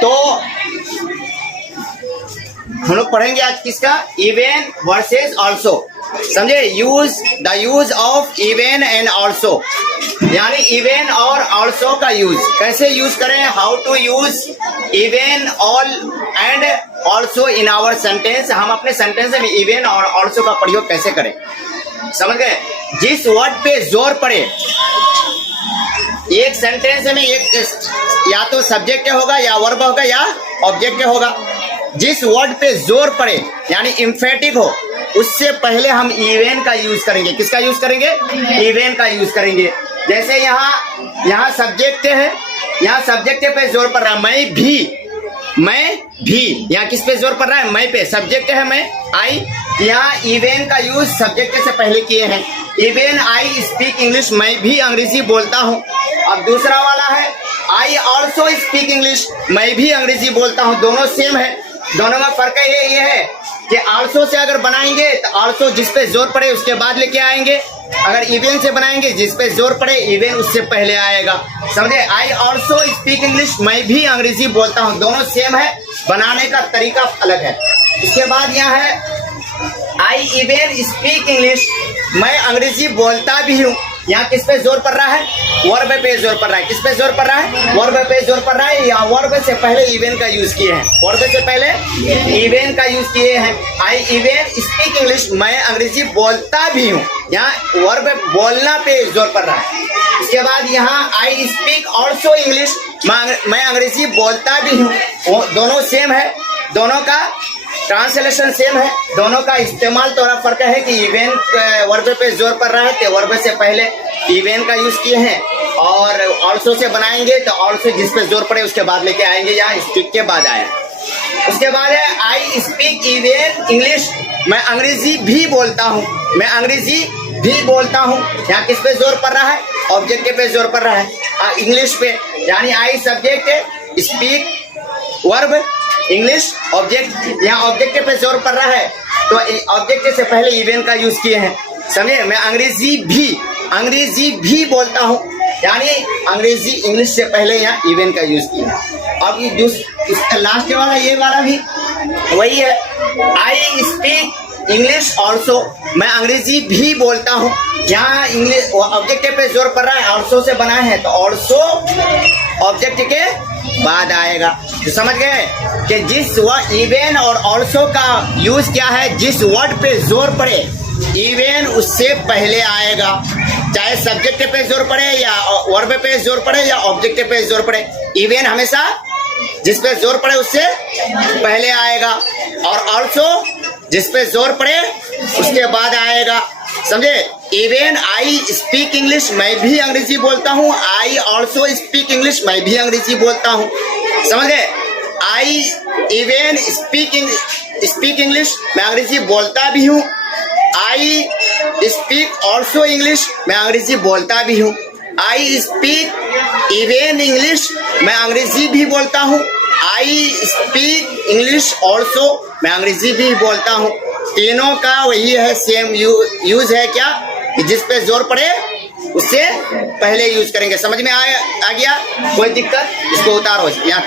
तो हम लोग पढ़ेंगे आज किसका, इवन वर्सेस ऑल्सो। समझे, the use of even and also, यानी इवन और ऑल्सो का यूज कैसे यूज करें, how to use even all and also in our sentence. हम अपने सेंटेंस में इवन और ऑल्सो का प्रयोग कैसे करें, समझ गए। जिस वर्ड पे जोर पड़े, एक सेंटेंस में एक या तो सब्जेक्ट होगा या वर्ब होगा या ऑब्जेक्ट होगा। जिस वर्ड पे जोर पड़े यानी इम्फेटिक हो, उससे पहले हम इवन का यूज करेंगे। किसका यूज करेंगे, इवन का यूज करेंगे। जैसे यहाँ सब्जेक्ट है, यहाँ सब्जेक्ट पे जोर पड़ रहा है, मैं भी। यहाँ किस पे जोर पड़ रहा है, मैं पे। सब्जेक्ट है मैं, आई। यहाँ इवन का यूज सब्जेक्ट से पहले किए हैं। इवन आई स्पीक इंग्लिश, मैं भी अंग्रेजी बोलता हूँ। अब दूसरा वाला है आई ऑल्सो स्पीक इंग्लिश, मैं भी अंग्रेजी बोलता हूँ। दोनों सेम है, दोनों में फर्क ये है कि ऑल्सो से अगर बनाएंगे तो ऑल्सो जिस पे जोर पड़े उसके बाद लेके आएंगे। अगर इवन से बनाएंगे जिस पे जोर पड़े इवन उससे पहले आएगा। समझे, आई ऑल्सो स्पीक इंग्लिश, मैं भी अंग्रेजी बोलता हूँ। दोनों सेम है, बनाने का तरीका अलग है। इसके बाद यहाँ है आई इवन स्पीक इंग्लिश, मैं अंग्रेजी बोलता भी हूँ। यहाँ किस पे जोर पड़ रहा है, वर्ब पे जोर पड़ रहा है। किस पे जोर पड़ रहा है, वर्ब पे जोर पड़ रहा है। या वर्ब से पहले इवन का यूज किए हैं, वर्ब से पहले इवन का यूज किए हैं। आई इवन स्पीक इंग्लिश, मैं अंग्रेजी बोलता भी हूँ। यहाँ वर्ब बोलना पे जोर पड़ रहा है। इसके बाद यहाँ आई स्पीक ऑल्सो इंग्लिश, मैं अंग्रेजी बोलता भी हूँ। दोनों सेम है, दोनों का ट्रांसलेशन सेम है, दोनों का इस्तेमाल थोड़ा फर्क है कि इवन वर्ब पे जोर पड़ रहा है तो वर्ब से पहले इवन का यूज किए हैं, और ऑल्सो से बनाएंगे तो ऑल्सो जिस पे जोर पड़े उसके बाद लेके आएंगे, यहाँ स्पीक के बाद आया। उसके बाद है आई स्पीक इवन इंग्लिश, मैं अंग्रेजी भी बोलता हूँ। मैं अंग्रेजी भी बोलता हूँ। यहाँ किस पे जोर पड़ रहा है, ऑब्जेक्ट पे जोर पड़ रहा है, इंग्लिश पे। यानी I subject, speak verb, English object. यहाँ ऑब्जेक्ट पे जोर पड़ रहा है तो ऑब्जेक्ट से पहले इवन का यूज किए हैं। समझे, मैं अंग्रेजी भी बोलता हूँ, यानी अंग्रेजी इंग्लिश से पहले यहाँ इवन का यूज किया। अब ये लास्ट वाला, ये वाला भी वही है, आई स्पीक इंग्लिश ऑल्सो, मैं अंग्रेजी भी बोलता हूँ। यहाँ इंग्लिश ऑब्जेक्ट पे जोर पड़ रहा है, ऑल्सो से बना है तो ऑल्सो ऑब्जेक्ट के बाद आएगा। तो समझ गए कि जिस वर्ड इवन और ऑल्सो का यूज क्या है, जिस वर्ड पे जोर पड़े इवन उससे पहले आएगा। चाहे सब्जेक्ट पे जोर पड़े या वर्ब पे जोर पड़े या ऑब्जेक्ट पे जोर पड़े, इवन हमेशा जिस पे जोर पड़े उससे पहले आएगा, और ऑल्सो जिस पे जोर पड़े उसके बाद आएगा। समझे, इवन आई स्पीक इंग्लिश, मैं भी अंग्रेजी बोलता हूँ। आई ऑल्सो स्पीक इंग्लिश, मैं भी अंग्रेजी बोलता हूँ। समझ गए, आई इवन स्पीक इंग्लिश, मैं अंग्रेजी बोलता भी हूँ। आई स्पीक ऑल्सो इंग्लिश, मैं अंग्रेजी बोलता भी हूँ। आई स्पीक इवन इंग्लिश, मैं अंग्रेजी भी बोलता हूँ। आई स्पीक इंग्लिश ऑल्सो, मैं अंग्रेजी भी बोलता हूँ। तीनों का वही है, सेम यूज है क्या, कि जिस पे जोर पड़े उससे पहले यूज करेंगे। समझ में आ गया, कोई दिक्कत, इसको उतारो यहाँ।